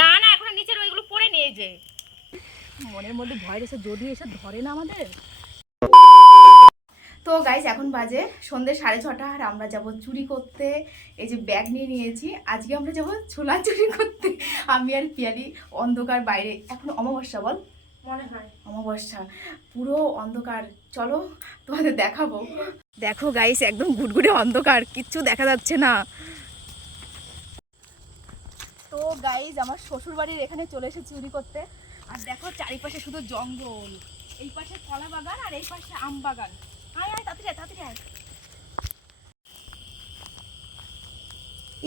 না না, এখন নিচের ওইগুলো পরে নিয়ে যে মনের মধ্যে ভয় এসে যদি এসে ধরে না আমাদের। তো গাইস এখন বাজে সন্ধ্যে 6:30 আর আমরা যাব চুরি করতে। এই যে ব্যাগ নিয়ে নিয়েছি, আজকে আমরা যাব ছোলা চুরি করতে। আমি আর পিয়ালি অন্ধকার বাইরে, এখন অমাবস্যা বল, মনে হয় অমাবস্যা, পুরো অন্ধকার। চলো তোমাদের দেখাবো। দেখো গাইস একদম গুড়গুড়ে অন্ধকার, কিচ্ছু দেখা যাচ্ছে না। তো গাইস আমার শ্বশুর বাড়ির এখানে চলে এসে চুরি করতে, আর দেখো চারিপাশে শুধু জঙ্গল, এই পাশে কলা বাগান আর এই পাশে আম বাগান। আয় আয় তাড়াতাড়ি আয়, তাড়াতাড়ি আয়।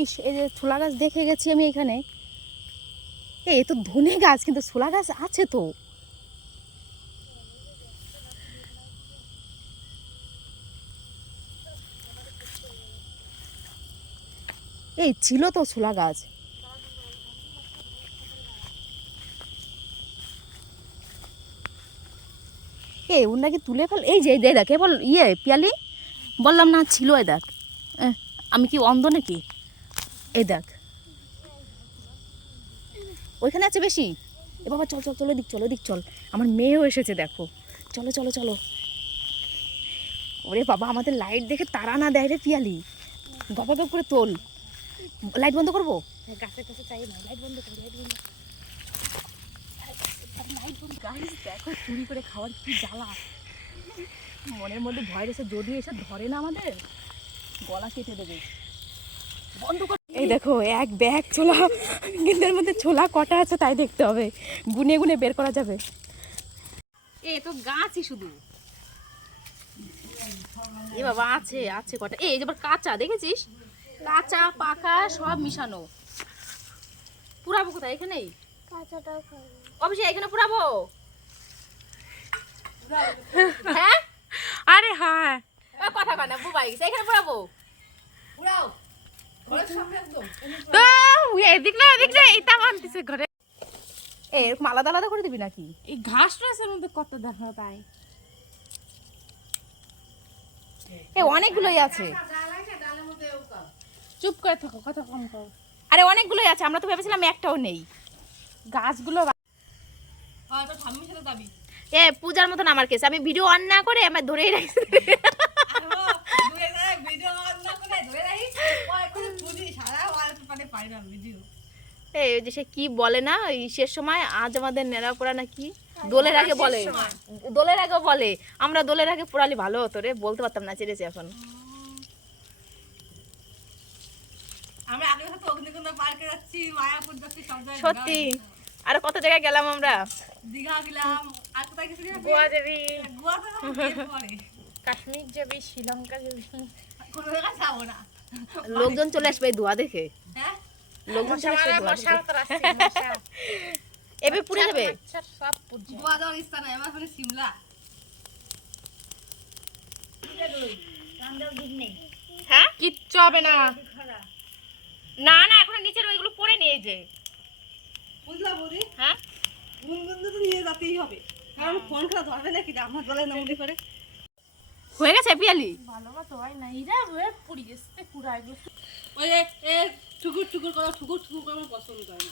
ইস, এই যে ছোলা গাছ দেখে গেছি আমি এখানে। এই তো ধনে গাছ, কিন্তু ছোলা গাছ আছে তো। এই ছিল তো ছোলা গাছ। এই ওর নাকি তুলে ফেল, এই যে দেখ বল ইয়ে পিয়ালি, বললাম না ছিল, এ দেখ। আমি কি অন্ধ নাকি? এই দেখ ওইখানে আছে বেশি। এ বাবা চল চল চলো দিক, চলো দিক চল, আমার মেয়েও এসেছে দেখো। চলো চলো চলো। ওরে বাবা আমাদের লাইট দেখে তারা না দেয় রে পিয়ালি, গপ গপ করে তোল। লাইট বন্ধ করবো? গাছের কাছে চাই না, লাইট বন্ধ করি, লাইট বন্ধ। লাইট বন্ধ। গাইস দেখো চুরি করে খাওয়ার কি জ্বালা, মনের মধ্যে ভয় এসে যদি এসে ধরে না আমাদের, গলা কেটে দেবে। বন্ধ কর। এই দেখো এক ব্যাগ ছোলা, কিন্তু এর মধ্যে ছোলা কটা আছে তাই দেখতে হবে, গুনে গুনে বের করা যাবে। এ তো গাছই শুধু। এ বাবা আছে আছে কটা। এই যে আবার কাঁচা দেখেছিস, কাঁচা পাকা সব মিশানো। পুরাবো কোথায়? এখানেই অবশ্যই এখানে পুরাবো। হ্যাঁ আরে হ্যাঁ কথা কয় না, বুবাই গেছে, এখানে পুরাবো। পুরাও এদিক না এদিক না, এটা আনতেছে ঘরে। এরকম আলাদা আলাদা করে দিবি নাকি? এই ঘাস টাসের মধ্যে কত দেখা তাই। এ অনেকগুলোই আছে। চুপ করে থাকো, কথা কম করো। আরে অনেকগুলোই আছে, আমরা তো ভেবেছিলাম একটাও নেই। গাছগুলো এ পূজার মতন আমার কেস, আমি ভিডিও অন না করে আমার ধরেই রাখছি। এই যে সে কি বলে না ইসের সময়, আজ আমাদের নেড়া পোড়া নাকি দোলের আগে বলে, দোলের আগে বলে, আমরা দোলের আগে পোড়ালি ভালো হতো রে, বলতে পারতাম না, চেড়েছি এখন। সত্যি আর কত জায়গায় গেলাম আমরা, দীঘা গেলাম, আর কোথায় গেছি? গোয়া যাবি, কাশ্মীর যাবি, শ্রীলঙ্কা যাবি, কোনো জায়গায় যাবো না। লোকজন চলে আসবে ধোয়া দেখে, লোকজন চলে আসবে ধোয়া দেখে। এবার পুড়ে যাবে সব পুজো। গোয়া যাওয়ার ইচ্ছা নাই আমার, ওখানে সিমলা। হ্যাঁ কিচ্ছু হবে না। না না, এখন নিচের ওইগুলো পরে নিয়ে যে বুঝলা বৌদি? হ্যাঁ গুনগুন তো নিয়ে যেতেই হবে, কারণ ফোন করা ধরবে নাকি আমার গলায় না উঠে করে। হয়ে গেছে পিয়ালি? ভালো মতো হয় না, এরা হয়ে পুড়ি গেছে পুরাই গেছে। ওই এ টুকুর টুকুর করে, ঠুকুর ঠুকুর করে আমার পছন্দ করে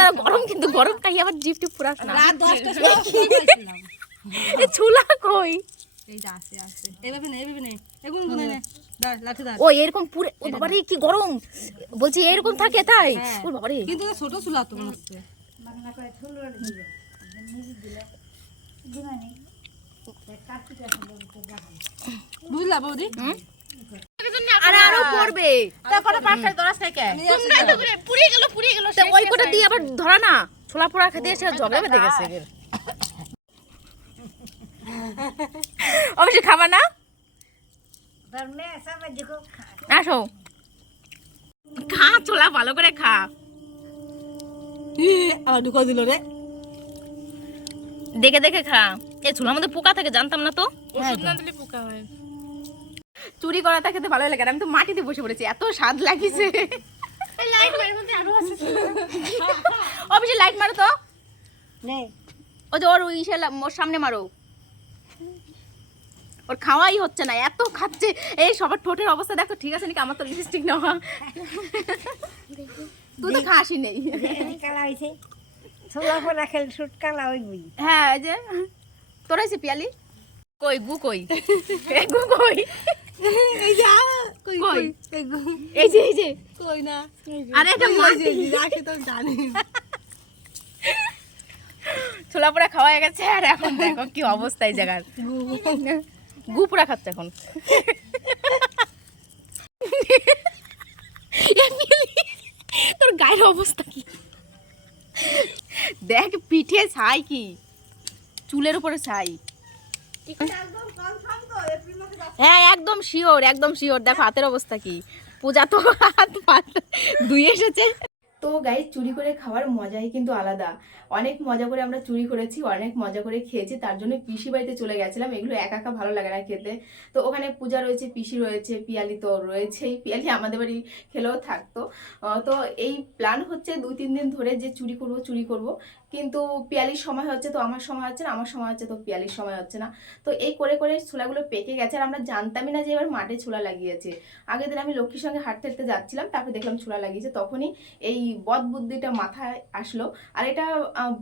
না। গরম, কিন্তু গরম খাই আবার জিপ টিপ পুরা ছোলা কই। ও এরকম পুরে, ও বাবারে কি গরম, বলছি এরকম থাকে তাই। ও বাবারে কিন্তু ছোট ছোলা তো মনে হচ্ছে। বুঝলা বৌদি? আরে আরো পড়বে, তারপরে পাঁচটায় দরাস থেকে পুড়িয়ে গেল, পুড়িয়ে গেল। ওই কোটা দিয়ে আবার ধরা না, ছোলা পোড়া খেতে এসে ঝগড়া বেঁধে গেছে। অবশ্যই খাবা না, আসো খা, ছোলা ভালো করে খা। ঢুকা দিল রে, দেখে দেখে খা। এই ছোলার মধ্যে পোকা থাকে জানতাম না তো। পোকা হয়। চুরি করাটা খেতে ভালো লাগে, আমি তো মাটিতে বসে পড়েছি, এত স্বাদ লাগিছে। অবশ্যই লাইট মারো তো, ওই যে ওর ইসে ওর সামনে মারো। ওর খাওয়াই হচ্ছে না, এত খাচ্ছে। এই সবার ঠোঁটের অবস্থা দেখো, ঠিক আছে নাকি? আমার তো লিপস্টিক নেওয়া। তুই তো খাসি নেই। কালা হয়েছে ছোলা ফোলা খেলে সুট কালা ওই বুঝি। হ্যাঁ এই যে তোর হয়েছে পিয়ালি, কই গু কই? গু কই? এই যা কই কই? কই এই যে কই না আরে এটা মাটি। রাখে তো জানি ছোলা পোড়া খাওয়া হয়ে গেছে, আর এখন দেখো কি অবস্থা এই জায়গার। গু পোড়া খাচ্ছে এখন। তোর গায়ের অবস্থা কি দেখ, পিঠে ছাই কি, চুলের উপরে ছাই। হ্যাঁ একদম শিওর, একদম শিওর। দেখো হাতের অবস্থা কি, পূজা তো হাত পা ধুয়ে এসেছে। তো গাইস, চুরি করে খাওয়ার মজাই কিন্তু আলাদা। অনেক মজা করে আমরা চুরি করেছি, অনেক মজা করে খেয়েছি। তার জন্য পিসি বাড়িতে চলে গেছিলাম, এগুলো একা একা ভালো লাগে না খেতে। তো ওখানে পূজা রয়েছে, পিসি রয়েছে, পিয়ালি তো রয়েছেই। পিয়ালি আমাদের বাড়ি খেলেও থাকতো। তো এই প্ল্যান হচ্ছে 2-3 দিন ধরে যে চুরি করব চুরি করব, কিন্তু পিয়ালির সময় হচ্ছে তো আমার সময় হচ্ছে না, আমার সময় হচ্ছে তো পিয়ালির সময় হচ্ছে না। তো এই করে করে ছোলাগুলো পেকে গেছে, আর আমরা জানতামই না যে এবার মাঠে ছোলা লাগিয়েছে। আগের দিন আমি লক্ষ্মীর সঙ্গে হাঁটতে হাঁটতে যাচ্ছিলাম, তারপরে দেখলাম ছোলা লাগিয়েছে। তখনই এই বদ বুদ্ধিটা মাথায় আসলো। আর এটা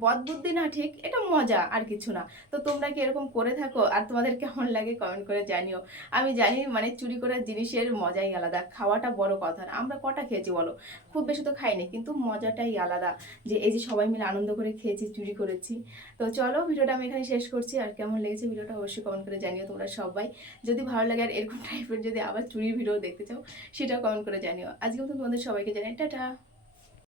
বদ বুদ্ধি না, ঠিক এটা মজা আর কিছু না। তো তোমরা কি এরকম করে থাকো? আর তোমাদের কেমন লাগে কমেন্ট করে জানিও। আমি জানি মানে চুরি করার জিনিসের মজাই আলাদা, খাওয়াটা বড় কথা না। আমরা কটা খেয়েছি বলো? খুব বেশি তো খাইনি, কিন্তু মজাটাই আলাদা যে এই যে সবাই মিলে আনন্দ করে খেয়েছি, চুরি করেছি। তো চলো, ভিডিওটা আমি এখানে শেষ করছি। আর কেমন লেগেছে ভিডিওটা অবশ্যই কমেন্ট করে জানিও তোমরা সবাই। যদি ভালো লাগে আর এরকম টাইপের যদি আবার চুরির ভিডিও দেখতে চাও, সেটাও কমেন্ট করে জানিও। আজকে তো তোমাদের সবাইকে জানাই টাটা।